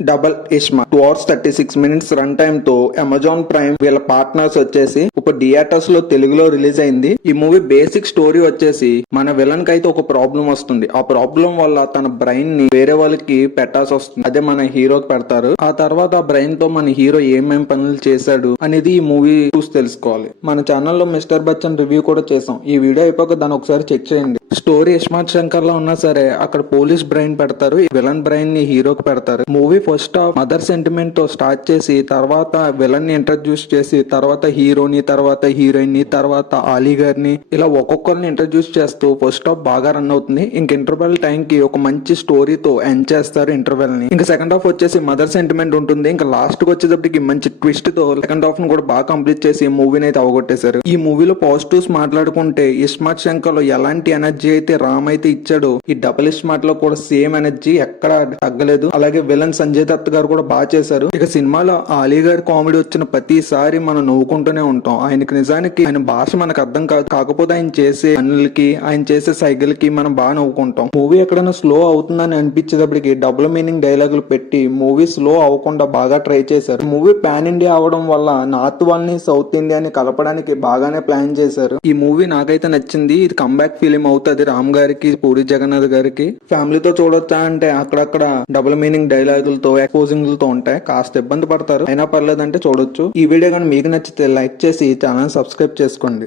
Double ఇష్మా 2 hours 36 minutes run time తో Amazon prime వీళ్ళ partners వచ్చేసి ఒక థియేటర్స్ లో తెలుగులో రిలీజ్ అయింది. ఈ మూవీ బేసిక్ స్టోరీ వచ్చేసి మన విలన్ కి అయితే ఒక ప్రాబ్లం వస్తుంది. ఆ ప్రాబ్లం వల్ల తన బ్రెయిన్ ని వేరే వాళ్ళకి పెట్టాల్సి వస్తుంది. అదే మన హీరోకి పెడతారు. ఆ తర్వాత ఆ బ్రెయిన్ తో మన హీరో ఏమేం పనులు చేశాడు అనేది ఈ మూవీ చూసి తెలుసుకోవాలి. మన ఛానల్లో మిస్టర్ బచ్చన్ రివ్యూ కూడా చేసాం. ఈ వీడియో అయిపోక దాన్ని ఒకసారి చెక్ చేయండి. స్టోరీ ఇస్మార్ట్ శంకర్ లో ఉన్నా సరే అక్కడ పోలీస్ బ్రెయిన్ పెడతారు, విలన్ బ్రెయిన్ ని హీరోకి పెడతారు. Movie first half mother sentiment తో స్టార్ట్ చేసి తర్వాత విలన్ ని ఇంట్రడ్యూస్ చేసి తర్వాత హీరోని తర్వాత హీరోయిన్ ని తర్వాత ఆలీ గారిని ఇలా ఒక్కొక్కరిని ఇంట్రడ్యూస్ చేస్తూ ఫస్ట్ హాఫ్ బాగా రన్ అవుతుంది. ఇంక ఇంటర్వెల్ టైం కి ఒక మంచి స్టోరీతో ఎండ్ చేస్తారు ఇంటర్వెల్ ని. ఇంకా సెకండ్ హాఫ్ వచ్చేసి మదర్ సెంటిమెంట్ ఉంటుంది. ఇంకా లాస్ట్ కి వచ్చేటప్పటికి మంచి ట్విస్ట్ తో సెకండ్ హాఫ్ ను కూడా బాగా కంప్లీట్ చేసి మూవీని అయితే అవగొట్టేశారు. ఈ మూవీలో పాజిటివ్స్ మాట్లాడుకుంటే ఇస్మార్ట్ శంకర్ లో ఎలాంటి ఎనర్జీ అయితే రామ్ అయితే ఇచ్చాడో ఈ డబుల్ ఇస్మార్ట్ లో కూడా సేమ్ ఎనర్జీ ఎక్కడ తగ్గలేదు. అలాగే విలన్ సంజయ్ దత్ గారు కూడా బాగా చేశారు. ఇక సినిమాలో ఆలీ గారి కామెడీ వచ్చిన ప్రతిసారి మనం నవ్వుకుంటూనే ఉంటాం. ఆయనకి నిజానికి ఆయన భాష మనకు అర్థం కాదు, కాకపోతే ఆయన చేసే పనులకి ఆయన చేసే సైకిల్ కి మనం బాగా నవ్వుకుంటాం. మూవీ ఎక్కడైనా స్లో అవుతుందని అనిపించేటప్పటికి డబుల్ మీనింగ్ డైలాగులు పెట్టి మూవీ స్లో అవ్వకుండా బాగా ట్రై చేశారు. మూవీ పాన్ ఇండియా అవడం వల్ల నార్త్ వాళ్ళని సౌత్ ఇండియాని కలపడానికి బాగానే ప్లాన్ చేశారు. ఈ మూవీ నాకైతే నచ్చింది. ఇది కంబ్యాక్ ఫిలిం అవుతుంది రామ్ గారికి, పూరి జగన్నాథ్ గారికి. ఫ్యామిలీతో చూడొచ్చా అంటే అక్కడక్కడ డబుల్ మీనింగ్ డైలాగులతో ఎక్స్పోజింగ్లతో ఉంటాయి, కాస్త ఇబ్బంది పడతారు. అయినా పర్లేదంటే చూడొచ్చు. ఈ వీడియో కానీ మీకు నచ్చితే లైక్ చేసి ఛానల్ సబ్స్క్రైబ్ చేసుకోండి.